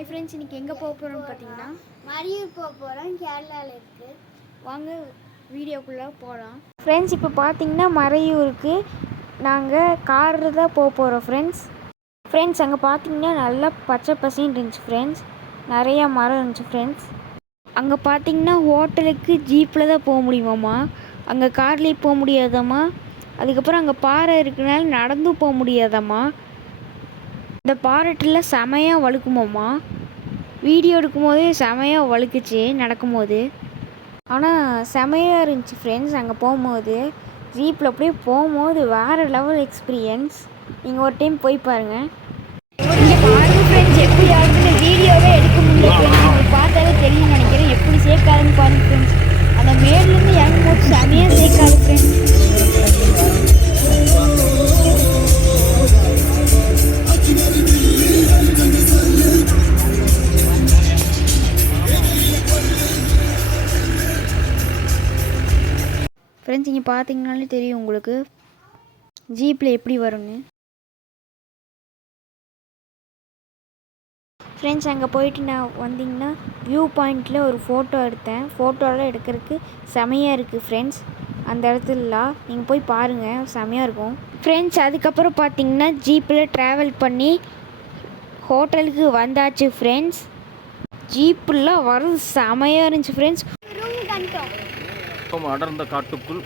Hi friends, இன்றைக்கி எங்கே போக போகிறோம்னு பார்த்தீங்கன்னா மறையூர் போக போகிறோம். கேரளாவில் இருக்குது. வாங்க வீடியோக்குள்ளே போகலாம். ஃப்ரெண்ட்ஸ், இப்போ பார்த்தீங்கன்னா மறையூருக்கு நாங்கள் காரில் தான் போக போகிறோம் ஃப்ரெண்ட்ஸ். அங்கே பார்த்தீங்கன்னா நல்லா பச்சை பசின்னு இருந்துச்சு ஃப்ரெண்ட்ஸ். நிறையா மரம் இருந்துச்சு ஃப்ரெண்ட்ஸ். அங்கே பார்த்தீங்கன்னா ஹோட்டலுக்கு ஜீப்பில் தான் போக முடியுமாம்மா, அங்கே கார்லேயே போக முடியாதாம்மா. அதுக்கப்புறம் அங்கே பாறை இருக்கிறனால நடந்தும் போக முடியாதாம்மா. இந்த பாறைட்டில் செமையாக வழுக்குமாம்மா. வீடியோ எடுக்கும்போதே செமையாக வழுக்குச்சு நடக்கும்போது. ஆனால் செமையாக இருந்துச்சு ஃப்ரெண்ட்ஸ். அங்கே போகும்போது ஜீப்பில் அப்படியே போகும்போது வேறு லெவல் எக்ஸ்பீரியன்ஸ். நீங்கள் ஒரு டைம் போய் பாருங்கள். இங்கே பாருங்கள் ஃப்ரெண்ட்ஸ், எப்படி ஆகுதுன்னு வீடியோவே எடுக்க முடியல ஃப்ரெண்ட்ஸ். உங்களுக்கு பார்த்தாலே தெரியும்னு நினைக்கிறேன் எப்படி சேர்க்காதுன்னு பாருங்கள் ஃப்ரெண்ட்ஸ். அந்த மேட்லேருந்து இறங்கும் போது செமையாக சேர்க்காது ஃப்ரெண்ட்ஸ். ஃப்ரெண்ட்ஸ், இங்கே பார்த்தீங்கனாலே தெரியும் உங்களுக்கு ஜீப்பில் எப்படி வரும்னு. ஃப்ரெண்ட்ஸ், அங்கே போயிட்டு நான் வந்தீங்கன்னா வியூ பாயிண்டில் ஒரு ஃபோட்டோ எடுத்தேன். ஃபோட்டோலாம் எடுக்கிறதுக்கு செமையாக இருக்குது ஃப்ரெண்ட்ஸ். அந்த இடத்துலலாம் நீங்கள் போய் பாருங்கள், செமையாக இருக்கும் ஃப்ரெண்ட்ஸ். அதுக்கப்புறம் பார்த்தீங்கன்னா ஜீப்பில் ட்ராவல் பண்ணி ஹோட்டலுக்கு வந்தாச்சு ஃப்ரெண்ட்ஸ். ஜீப்புலாம் வரும் செமையாக இருந்துச்சு ஃப்ரெண்ட்ஸ். அடர்ந்த காட்டுக்குள்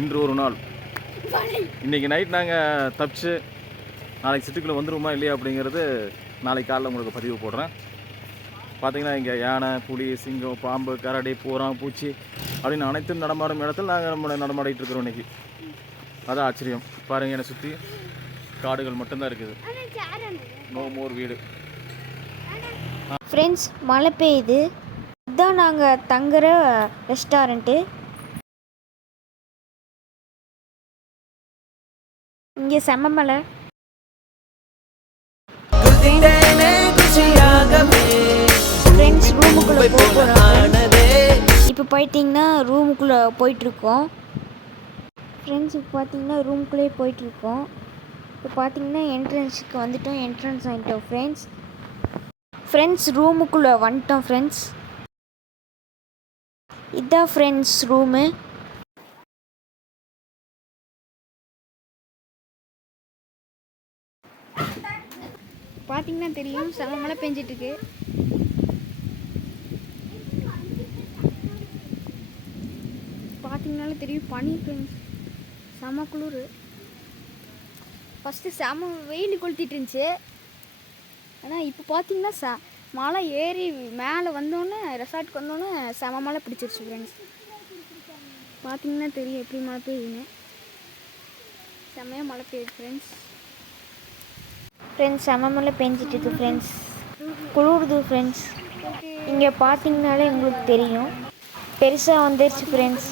இன்று ஒரு நாள். இன்றைக்கி நைட் நாங்கள் தப்பிச்சு நாளைக்கு சிட்டிக்குள்ளே வந்துடுவோமா இல்லையா அப்படிங்கிறது நாளைக்கு காலையில் உங்களுக்கு பதிவு போடுறேன். பார்த்தீங்கன்னா இங்கே யானை, புலி, சிங்கம், பாம்பு, கரடி, பூரான், பூச்சி அப்படின்னு அனைத்தும் நடமாடும் இடத்துல நாங்கள் நடமாடிட்டு இருக்கிறோம் இன்றைக்கி. அதான் ஆச்சரியம். பாருங்கள், என்னை சுற்றி காடுகள் மட்டும்தான் இருக்குது. நோ மோர் வீடு. ஃப்ரெண்ட்ஸ், மழை பெய்யுது. இதுதான் நாங்கள் தங்குற ரெஸ்டாரண்ட்டு. இங்கே செம்ம மலை. ஃப்ரெண்ட்ஸ், ரூமுக்குள்ளே போகிறோம். இப்போ போயிட்டிங்கன்னா ரூமுக்குள்ளே போயிட்டுருக்கோம் ஃப்ரெண்ட்ஸ். இப்போ பார்த்தீங்கன்னா ரூமுக்குள்ளே போயிட்டுருக்கோம். இப்போ பார்த்தீங்கன்னா என்ட்ரன்ஸுக்கு வந்துட்டோம். என்ட்ரன்ஸ் ஆகிட்டோம் ஃப்ரெண்ட்ஸ். ரூமுக்குள்ளே வந்துட்டோம் ஃப்ரெண்ட்ஸ். இதான் ஃப்ரெண்ட்ஸ் ரூமு. பார்த்தீங்கன்னா தெரியும் செம மழை பெஞ்சிட்ருக்கு. பார்த்தீங்கனாலே தெரியும் பனி ஃப்ரெண்ட்ஸ். செம குளிர். ஃபஸ்ட்டு செம வெயில் கொளுத்திட்டு இருந்துச்சு. ஆனால் இப்போ பார்த்தீங்கன்னா மழை ஏறி மேலே வந்தோன்னே ரெசார்ட்டுக்கு வந்தோன்னே செம மழை பிடிச்சிருச்சு ஃப்ரெண்ட்ஸ். பார்த்தீங்கன்னா தெரியும் எப்படி மழை பெய்யுதுன்னு. செம்மையாக மழை பெய்யுது ஃப்ரெண்ட்ஸ். செம மழை பெஞ்சிட்டு ஃப்ரெண்ட்ஸ். குளிருது ஃப்ரெண்ட்ஸ். இங்கே பார்த்தீங்கனாலே உங்களுக்கு தெரியும் பெருசாக வந்துருச்சு ஃப்ரெண்ட்ஸ்.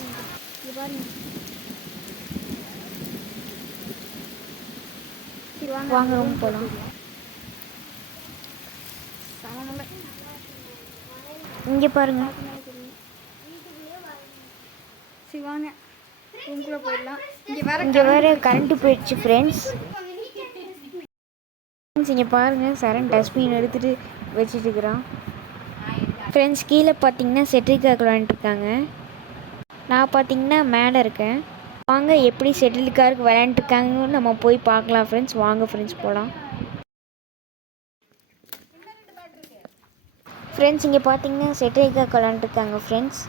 வாங்க ரூம் போகலாம். இங்கே பாருங்க. சரி வாங்க ரூம்குள்ளே போயிடலாம். இங்கே வேறு கரண்ட்டு போயிடுச்சு ஃப்ரெண்ட்ஸ். இங்கே பாருங்கள், சரண் டஸ்ட்பின் எடுத்துகிட்டு வச்சுட்டு இருக்கிறான் ஃப்ரெண்ட்ஸ். கீழே பார்த்தீங்கன்னா செட்டில்காக் விளையாண்டுருக்காங்க. நான் பார்த்தீங்கன்னா மேலே இருக்கேன். வாங்க எப்படி செட்டில்காருக்கு விளையாண்டுருக்காங்கன்னு நம்ம போய் பார்க்கலாம் ஃப்ரெண்ட்ஸ். வாங்க ஃப்ரெண்ட்ஸ் போகலாம் ஃப்ரெண்ட்ஸ். இங்கே பார்த்தீங்கன்னா செட்டில்காக் விளையாண்டுருக்காங்க ஃப்ரெண்ட்ஸ்.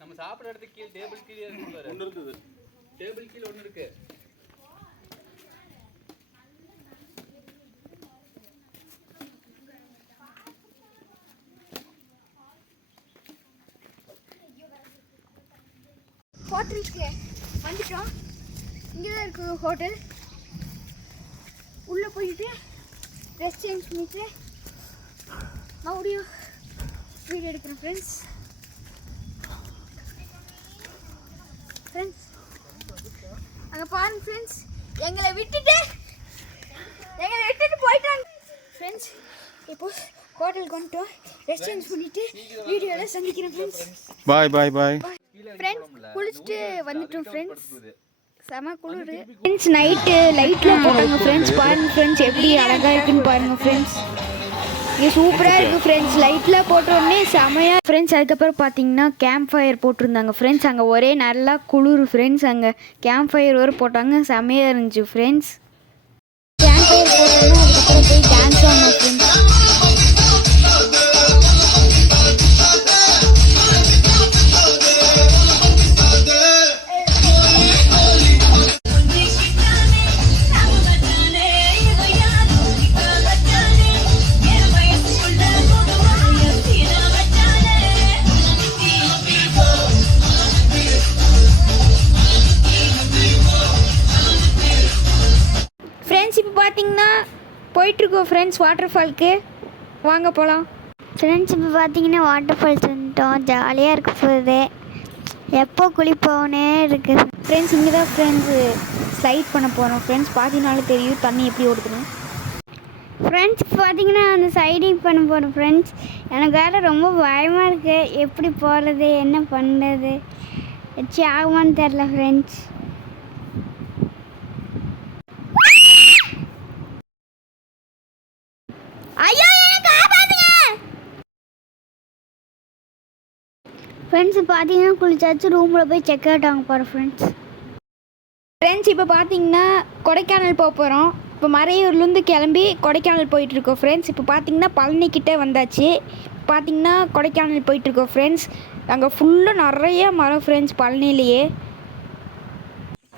நம்ம சாப்பிட்ற இடத்துக்கு கீழே டேபிள் கீழே ஒன்று இருக்குது. டேபிள் கீழே ஒன்று இருக்கு. ஹோட்டலுக்கு வந்துட்டோம். இங்கே தான் இருக்குது ஹோட்டல். உள்ளே போயிட்டு ட்ரெஸ் சேஞ்ச் பண்ணிவிட்டு மறுபடியும் வீடியோ எடுக்கிறேன் ஃப்ரெண்ட்ஸ். அங்கே பாருங்க ஃப்ரெண்ட்ஸ், எங்களை விட்டுட்டு போயிட்டாங்க ஃப்ரெண்ட்ஸ். இப்போ ஹோட்டலுக்கு வந்துட்டோம். ட்ரெஸ் சேஞ்ச் பண்ணிவிட்டு வீடியோவில் சந்திக்கிறேன் ஃப்ரெண்ட்ஸ். பாய் பாய் பாய் ஃப்ரெண்ட்ஸ். குளிச்சுட்டு வந்துட்டோம் ஃப்ரெண்ட்ஸ். செம குளிர் ஃப்ரெண்ட்ஸ். நைட்டு லைட்டில் போட்டாங்க ஃப்ரெண்ட்ஸ். பாருங்கள் ஃப்ரெண்ட்ஸ் எப்படி அழகாக இருக்குன்னு பாருங்கள் ஃப்ரெண்ட்ஸ். இங்கே சூப்பராக இருக்குது ஃப்ரெண்ட்ஸ். லைட்லாம் போட்ட உடனே செமையாக ஃப்ரெண்ட்ஸ். அதுக்கப்புறம் பார்த்தீங்கன்னா கேம்ப் ஃபயர் போட்டிருந்தாங்க ஃப்ரெண்ட்ஸ். அங்கே ஒரே நல்லா குளிர் ஃப்ரெண்ட்ஸ். அங்கே கேம்ப் ஃபயர் வேறு போட்டாங்க, செமையாக இருந்துச்சு ஃப்ரெண்ட்ஸ். கேம்ப் ஃபயர் போட்டோன்னா அதுக்கப்புறம் போய் டான்ஸ் ஆடணும் ஃப்ரெண்ட்ஸ். இப்போ பார்த்தீங்கன்னா போயிட்டுருக்கோம் ஃப்ரெண்ட்ஸ் வாட்டர் ஃபால்க்கு. வாங்க போகலாம் ஃப்ரெண்ட்ஸ். இப்போ பார்த்தீங்கன்னா வாட்டர் ஃபால்ஸ் வந்துட்டோம். ஜாலியாக இருக்க போகுது. எப்போ குளிப்போனே இருக்குது ஃப்ரெண்ட்ஸ். இங்கே தான் ஃப்ரெண்ட்ஸு ஸ்லைட் பண்ண போகிறோம் ஃப்ரெண்ட்ஸ். பார்த்தீங்கனாலும் தெரியும் தண்ணி எப்படி ஓடுதுன்னு. ஃப்ரெண்ட்ஸ் பார்த்தீங்கன்னா அந்த சைடிங் பண்ண போகிறோம் ஃப்ரெண்ட்ஸ். எனக்கு வேறு ரொம்ப பயமாக இருக்குது. எப்படி போகிறது, என்ன பண்ணுறது, வச்சு ஆகுமான்னு தெரில ஃப்ரெண்ட்ஸ். ஃப்ரெண்ட்ஸ் பார்த்தீங்கன்னா குளிச்சாச்சு, ரூமில் போய் செக் அவுட் ஆக போகிறோம் ஃப்ரெண்ட்ஸ். ஃப்ரெண்ட்ஸ் இப்போ பார்த்தீங்கன்னா கொடைக்கானல் போக போகிறோம். இப்போ மறையூர்லேருந்து கிளம்பி கொடைக்கானல் போயிட்டுருக்கோம் ஃப்ரெண்ட்ஸ். இப்போ பார்த்தீங்கன்னா பழனிக்கிட்டே வந்தாச்சு. பார்த்தீங்கன்னா கொடைக்கானல் போயிட்டுருக்கோம் ஃப்ரெண்ட்ஸ். அங்கே ஃபுல்லாக நிறைய மரம் ஃப்ரெண்ட்ஸ் பழனிலேயே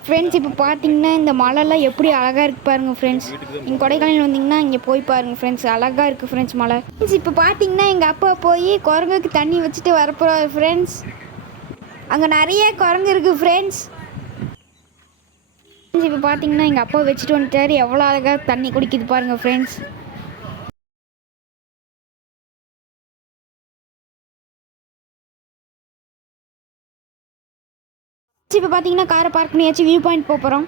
ஃப்ரெண்ட்ஸ். இப்போ பார்த்தீங்கன்னா இந்த மலைலாம் எப்படி அழகாக இருக்குது பாருங்கள் ஃப்ரெண்ட்ஸ். நீங்கள் கொடைக்கானல் வந்தீங்கன்னா இங்கே போய் பாருங்கள் ஃப்ரெண்ட்ஸ், அழகாக இருக்குது ஃப்ரெண்ட்ஸ் மலை. ஃப்ரெண்ட்ஸ் இப்போ பார்த்தீங்கன்னா எங்கள் அப்பா போய் குரங்குக்கு தண்ணி வச்சுட்டு வரப்போகிறோம் ஃப்ரெண்ட்ஸ். அங்கே நிறைய குரங்கு இருக்குது ஃப்ரெண்ட்ஸ். இப்போ பார்த்தீங்கன்னா எங்கள் அப்பா வச்சுட்டு வந்துட்டார். எவ்வளோ அழகாக தண்ணி குடிக்குது பாருங்கள் ஃப்ரெண்ட்ஸ். இப்போ பார்த்தீங்கன்னா காரை பார்க் பண்ணியாச்சு, வியூ பாயிண்ட் போக போகிறோம்.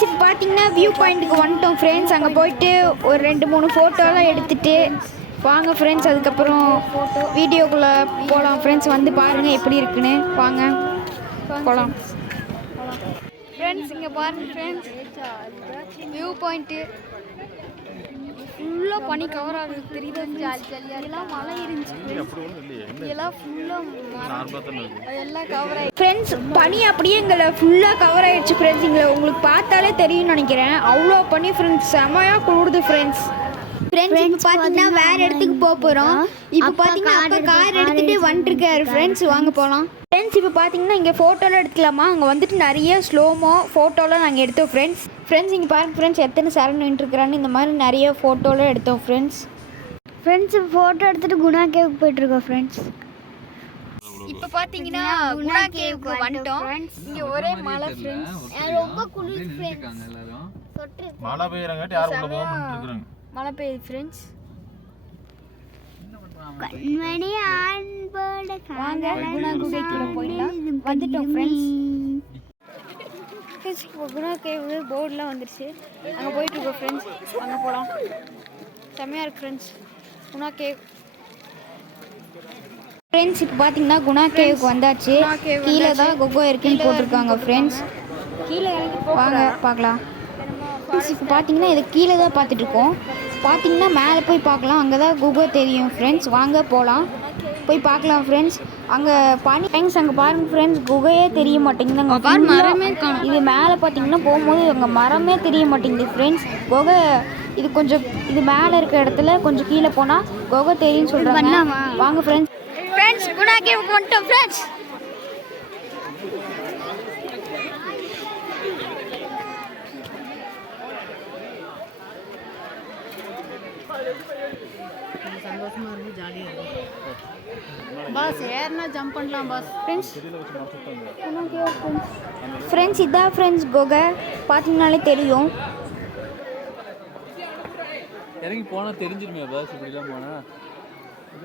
இப்போ பார்த்தீங்கன்னா வியூ பாயிண்ட்டுக்கு வந்துட்டோம் ஃப்ரெண்ட்ஸ். அங்கே போயிட்டு ஒரு 2-3 ஃபோட்டோலாம் எடுத்துகிட்டு வாங்க ஃப்ரெண்ட்ஸ். அதுக்கப்புறம் வீடியோக்குள்ளே போகலாம் ஃப்ரெண்ட்ஸ். வந்து பாருங்கள் எப்படி இருக்குன்னு. வாங்க போகலாம் ஃப்ரெண்ட்ஸ். இங்கே பாருங்கள் ஃப்ரெண்ட்ஸ் வியூ பாயிண்ட்டு ஃபுல்லாக பனி கவர் ஆகுது தெரியுது. இதெல்லாம் மழை இருந்துச்சு இதெல்லாம் ஃபுல்லாக எல்லாம் கவர் ஆகி ஃப்ரெண்ட்ஸ். பனி அப்படியே எங்களை ஃபுல்லாக கவர் ஆகிடுச்சு ஃப்ரெண்ட்ஸ். எங்களை உங்களுக்கு பார்த்தாலே தெரியும்னு நினைக்கிறேன். அவ்வளோ பனி ஃப்ரெண்ட்ஸ், செமையாக குளிருது ஃப்ரெண்ட்ஸ். ஃப்ரெண்ட்ஸ் இப்போ பார்த்தீங்கன்னா வேறு இடத்துக்கு போக போகிறோம். இப்போ பார்த்தீங்கன்னா அப்போ கார் எடுத்துகிட்டு வந்துட்டுருக்காரு ஃப்ரெண்ட்ஸ். வாங்க போகலாம் ஃப்ரெண்ட்ஸ். இப்போ பார்த்தீங்கன்னா இங்கே ஃபோட்டோலாம் எடுத்துக்கலாமா. அங்கே வந்துட்டு நிறைய ஸ்லோமோ ஃபோட்டோலாம் நாங்கள் எடுத்தோம் ஃப்ரெண்ட்ஸ். ஃப்ரெண்ட்ஸ் இங்கே பாருங்கள் ஃப்ரெண்ட்ஸ் எத்தனை சரண் நின்றுருக்குறான்னு. இந்த மாதிரி நிறைய ஃபோட்டோலாம் எடுத்தோம் ஃப்ரெண்ட்ஸ். ஃப்ரெண்ட்ஸ் ஃபோட்டோ எடுத்துகிட்டு குணா கேவுக்கு போயிட்டுருக்கோம் ஃப்ரெண்ட்ஸ். இப்போ பார்த்தீங்கன்னா குணா கேவுக்கு வந்துட்டோம். இங்கே ஒரே மலை ஃப்ரெண்ட்ஸ், ரொம்ப குளிர் ஃப்ரெண்ட்ஸ். மழை பெய்யறங்காட்டி யாரும் உள்ள போக மாட்டேங்கிறாங்க. மழை பெய்யுது ஃப்ரெண்ட்ஸ். கண்மணி ஆண்போட வாங்க குணா குகைக்குள்ள போயிடலாம். வந்துட்டோம் ஃப்ரெண்ட்ஸ். குணா கேவு போர்டெலாம் வந்துடுச்சு. அங்கே போயிட்டுருக்கோம் ஃப்ரெண்ட்ஸ். அங்கே போகலாம். செம்மையாக இருக்குது ஃப்ரெண்ட்ஸ் குணா கேவ். ஃப்ரெண்ட்ஸ் இப்போ பார்த்தீங்கன்னா குணா கேவுக்கு வந்தாச்சு. கீழே தான் குகை இருக்குன்னு போட்டிருக்காங்க ஃப்ரெண்ட்ஸ். கீழே வாங்க பார்க்கலாம். இப்போ பார்த்தீங்கன்னா இது கீழே தான் பார்த்துட்ருக்கோம். பார்த்தீங்கன்னா மேலே போய் பார்க்கலாம். அங்கே தான் குகை தெரியும் ஃப்ரெண்ட்ஸ். வாங்க போகலாம், போய் பார்க்கலாம் ஃப்ரெண்ட்ஸ். அங்கே பனி ஃப்ரெண்ட்ஸ். அங்கே பாருங்கள் ஃப்ரெண்ட்ஸ் குகையே தெரிய மாட்டேங்குது. அங்கே மரமே இது மேலே பார்த்தீங்கன்னா போகும்போது அங்கே மரமே தெரிய மாட்டேங்குது ஃப்ரெண்ட்ஸ். குகை இது கொஞ்சம் இது மேலே இருக்க இடத்துல கொஞ்சம் கீழே போனால் குகை தெரியும்னு சொல்கிறாங்க. வாங்க ஃப்ரெண்ட்ஸ். ஃப்ரெண்ட்ஸ் குணா கேவுக்கு வந்துட்டோம் ஃப்ரெண்ட்ஸ். சந்தோஷமா இருக்கு, ஜாலியாக இருக்கும் பாஸ். ஏறினா ஜம்ப் பண்ணலாம் பாஸ். ஃப்ரெண்ட்ஸ் ஃப்ரெண்ட்ஸ் இதான் ஃப்ரெண்ட்ஸ் குகை பார்த்தீங்கனாலே தெரியும். இறங்கி போனால் தெரிஞ்சிருமே பாஸ். இப்படிலாம் போனால்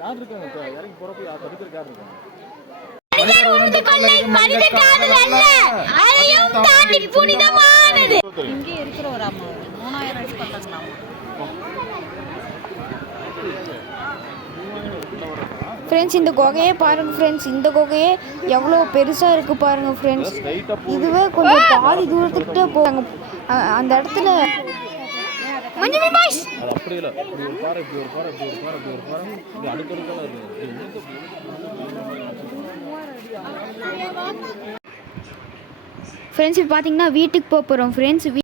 யார் இருக்காங்க இப்போ இறங்கி போகிறப்ப யார் தடுக்கிறதுக்கு யார் இருக்காங்க? இங்கே இருக்கிற ஒரு அம்மா 3000 அடி பக்கங்களாம். ஃப்ரெண்ட்ஸ் இந்த குகையே பாருங்கள் ஃப்ரெண்ட்ஸ். இந்த குகையே எவ்வளோ பெருசாக இருக்குது பாருங்கள் ஃப்ரெண்ட்ஸ். இதுவே கொஞ்சம் பாதி தூரத்துக்கிட்டே போகிறாங்க. அந்த இடத்துல அப்படி இல்லை, இப்படி ஒரு பாறை, இப்படி ஒரு பாறை, இப்படி ஒரு பாறை, இப்படி ஒரு பாறை, இப்படி அடுக்கடுக்கெல்லாம் இருக்குது. ஃப்ரெண்ட்ஸ் இப்போ பார்த்தீங்கன்னா வீட்டுக்கு போக போகிறோம் ஃப்ரெண்ட்ஸ்.